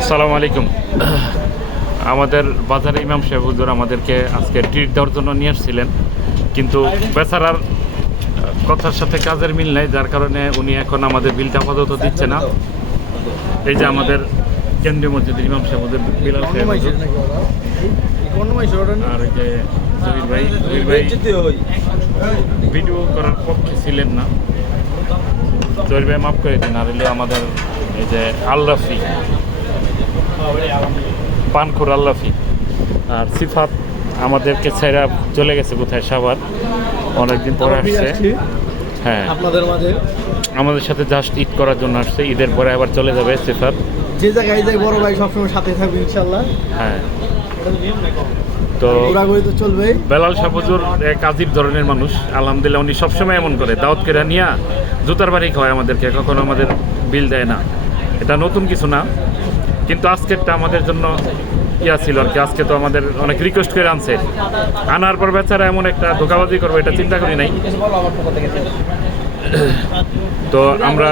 আসসালামু আলাইকুম। আমাদের বাজারে ইমাম সাহেব হুজুর আমাদেরকে আজকে ট্রিট দেওয়ার জন্য নিয়ে আসছিলেন, কিন্তু বেচারার কথার সাথে কাজের মিল নেই, যার কারণে উনি এখন আমাদের বিলটা আপাতত দিচ্ছে না। এই যে আমাদের কেন্দ্রীয় মসজিদের ইমাম সাহেব হুজুর বিলাল সাহেব হুজুর, আর এই যে জহির ভাই ভিডিও করার পক্ষে ছিলেন না। জহির ভাই মাফ করে দিন। আর হলে আমাদের এই যে আল্লাফি পানখুর আল্লাফি আর সিফাত আমাদেরকে ছেড়ে চলে গেছে কোথায়, সাভার। অনেকদিন পরে আসছে। হ্যাঁ, আপনাদের মাঝে আমাদের সাথে জাস্ট ঈদ করার জন্য আসছে। ঈদের পরে আবার চলে যাবে সিফাত। যে জায়গায় যাই বড় ভাই সবসময় সাথে থাকবে ইনশাল্লাহ। হ্যাঁ, তো ঘোরাঘুরি তো চলবে। বেলাল শাহ হুজুর এক আজিব ধরনের মানুষ। আলহামদুলিল্লাহ, উনি সবসময় এমন করে, দাওয়াত করে নিয়ে জুতার বাড়ি খাওয়ায় আমাদেরকে, কখনো আমাদের বিল দেয় না। এটা নতুন কিছু না, কিন্তু আজকেরটা আমাদের জন্য ইয়া ছিল আর কি। আজকে তো আমাদের অনেক রিকোয়েস্ট করে আনছে, আনার পর বেচারা এমন একটা ধোকাবাজি করবো এটা চিন্তা করি নাই। তো আমরা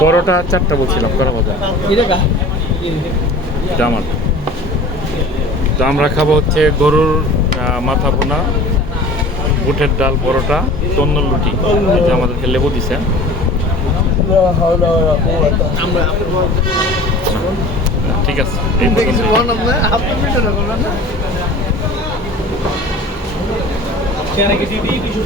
পরোটা 4টা বলছিলাম, করা মজা আমার। তো আমরা খাবো হচ্ছে গরুর মাথা ভুনা, বুটের ডাল, পরোটা, তন্দুর রুটি, যে আমাদেরকে লেবু দিছে। ঠিক আছে, এই পর্যন্ত।